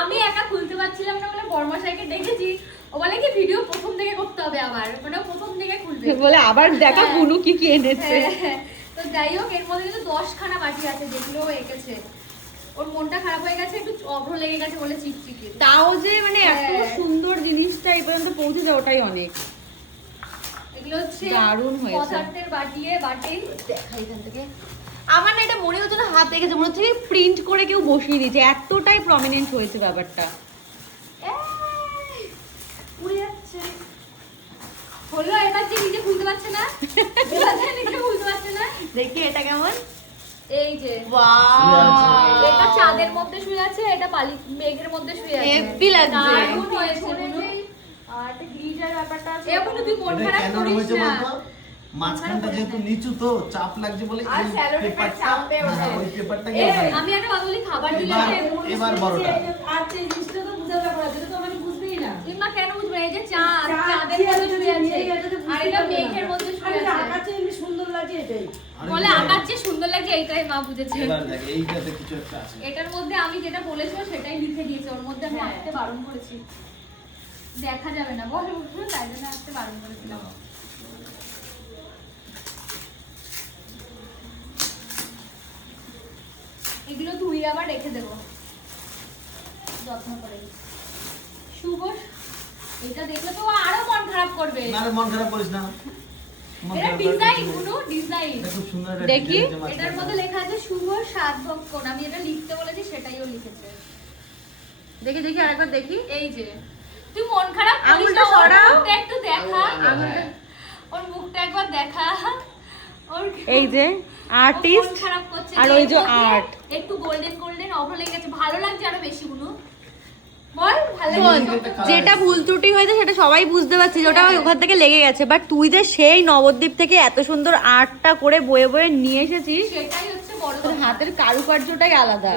আমি একা খুলতে পারছিলাম না বলে বড়মশাইকে ডেকেছি। ও বলে কি ভিডিও প্রথম থেকে করতে হবে, আবার মানে প্রথম থেকে খুলবে বলে আবার দেখা কুনু কি কি এনেছে। তো যাই হোক, এর মধ্যে কিন্তু 10খানা বাটি আছে যেগুলো এঁকেছে। ওর মনটা খারাপ হয়ে গেছে, একটু অভ্র লেগে গেছে বলে চিকচিকি। তাও যে মানে এত সুন্দর জিনিসটা এই পর্যন্ত পৌঁছে যায় ওটাই অনেক। এগুলো হচ্ছে দারুণ হয়েছে। পদার্থের বাটি দেখা এখান থেকে। আমার না এটা মনে হচ্ছে না হাত দেখেছে, মনে হচ্ছে প্রিন্ট করে কেউ বসিয়ে দিয়েছে, এতটাই প্রমিনেন্ট হয়েছে ব্যাপারটা। উড়ে যাচ্ছে। হলো এবার যে নিজে খুলতে পারছে না, এবার যে নিজে খুলতে পারছে না। দেখি এটা কেমন। এই যে ওয়াও, এটা চাঁদের মধ্যে শুয়ে আছে, এটা বালি মেঘের মধ্যে শুয়ে আছে। হেভি লাগছে। দারুণ হয়েছে বুনু। আর একটা গ্লিটার ব্যাপারটা আছে। এ বুনু তুই মন খারাপ করিস না। মাঝখানটা যেহেতু নিচু তো চাপ লাগছে বলে আর এই স্যালোটেপের পেপারটা চাপে ওঠে। ওই পেপারটা আমি একটা কথা বলি, খাবার দিলে এবার বড়টা আচ্ছা এই জিনিসটা তো বুঝাতে পারা যেটা তো মানে বুঝবেই না। মা কেন বুঝবে? এই যে চাঁদ, চাঁদের মধ্যে শুয়ে আছে, আর এটা মেঘের মধ্যে শুয়ে আছে। আকাশে এমনি সুন্দর লাগে এটাই। বলে আকাশ যে সুন্দর লাগে এইটাই মা বুঝেছে। এবার দেখ এইটাতে কিছু একটা আছে। এটার মধ্যে আমি যেটা বলেছি সেটাই লিখে দিয়েছে, ওর মধ্যে আমি আসতে বারণ করেছি। দেখা যাবে না বল, তাই জন্য আসতে বারণ করেছিলাম। এগুলো ধুয়ে আবার রেখে দেবো যত্ন করে। শুভ, এটা দেখলে তো আরো মন খারাপ করবে। না রে মন খারাপ করিস না। এটা ডিজাইন গুলো ডিজাইন। এটা খুব সুন্দর একটা দেখি। design আছে মাঝখানটা। এটার মধ্যে লেখা আছে শুভ সাত ভক্ষণ। আমি এটা লিখতে বলেছি সেটাইও লিখেছে। দেখি দেখি আরেকবার দেখি। এই যে তুই মন খারাপ করিস আঙুলটা না, ওর সরাও। মুখটা একটু দেখা। হ্যাঁ। ওর মুখটা একবার দেখা। ওর এই যে আর্টিস্ট মন খারাপ করছে আর ওই যে আর্ট। একটু গোল্ডেন গোল্ডেন অভ্র লেগে গেছে। ভালো লাগছে আরো বেশি গুলো। বল ভালো শোন, লাগছে? যেটা ভুল ত্রুটি হয়েছে সেটা সবাই বুঝতে পারছি যে ওটা ওখান থেকে লেগে গেছে, বাট তুই যে সেই নবদ্বীপ থেকে এত সুন্দর আর্টটা করে বয়ে বয়ে নিয়ে এসেছিস, সেটাই হচ্ছে বড় তোর কথা। হাতের কারুকার্যটাই আলাদা।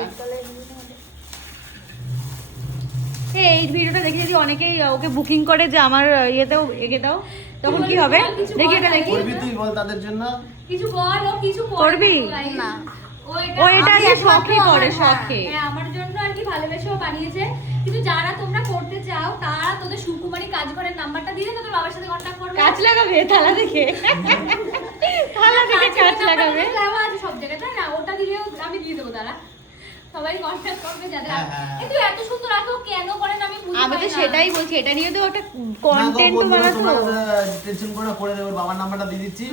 এই ভিডিওটা দেখে যদি অনেকেই ওকে বুকিং করে যে আমার ইয়েতেও এগে দাও, তখন কি হবে? দেখি এটা দেখি। করবি তুই বল তাদের জন্য। কিছু বল, ও কিছু করবি? না, ও এটা আমি আর কি শখে একমাত্র করে, আমার, শখে। হ্যাঁ, আমার জন্য আর কি ভালোবেসেও বানিয়েছে। কিন্তু যারা তোমরা করতে চাও তারা তোদের সুকুমারী কাজঘরের নাম্বারটা দিয়ে দে, তোর বাবার সাথে কন্টাক্ট করবে। কাজ লাগাবে থালা দেখে, থালা দেখে কাজ লাগাবে। দেওয়া আছে সব জায়গায়, তাই না? ওটা দিলেও আমি দিয়ে দেবো, তারা সবাই কন্টাক্ট করবে যাদের। হ্যাঁ, হ্যাঁ। কিন্তু এত সুন্দর আঁকো কেন করেন আমি বুঝতে আমি তো পারি না। সেটাই বলছি, এটা নিয়ে তো একটা না গো, কন্টেন্ট বন্ধুরা, বানাতো। তোমরা টেনশন করে দেবে, ওর বাবার নাম্বারটা দিয়ে দিচ্ছি।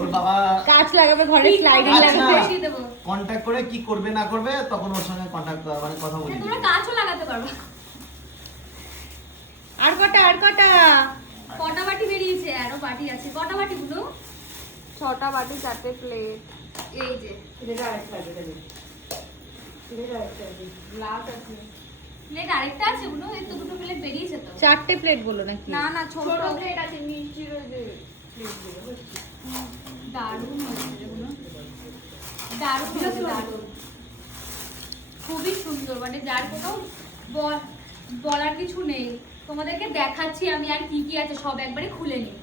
ওর বাবা কাজ লাগাবে ঘরে, স্লাইডিং আচ্ছা। লাগাবে। দিয়ে দেবো। কন্টাক্ট করে কি করবে না করবে তখন ওর সঙ্গে কন্টাক্ট মানে কথা বলি। তোমরা কাজও লাগাতে পারবে। আর কটা কটা বাটি বেরিয়েছে? আরো বাটি আছে। কটা বাটি গুলো? 6টা বাটি 4টে প্লেট। এই যে এটা আরেকটা আছে দেখো। এটা আরেকটা আছে। গ্লাস আছে। প্লেট আরেকটা আছে গুলো? এই তো দুটো প্লেট বেরিয়েছে তো। 4টে প্লেট বলো নাকি? না না, ছোট প্লেট আছে মিষ্টির ওই যে প্লেটগুলো। দারুণ হয়েছে এগুলো। দারুণ হয়েছে, দারুণ। খুবই সুন্দর, মানে যার কোনো বলার কিছু নেই। তোমাদেরকে দেখাচ্ছি আমি আর কি কি আছে, সব একবারে খুলে নিই।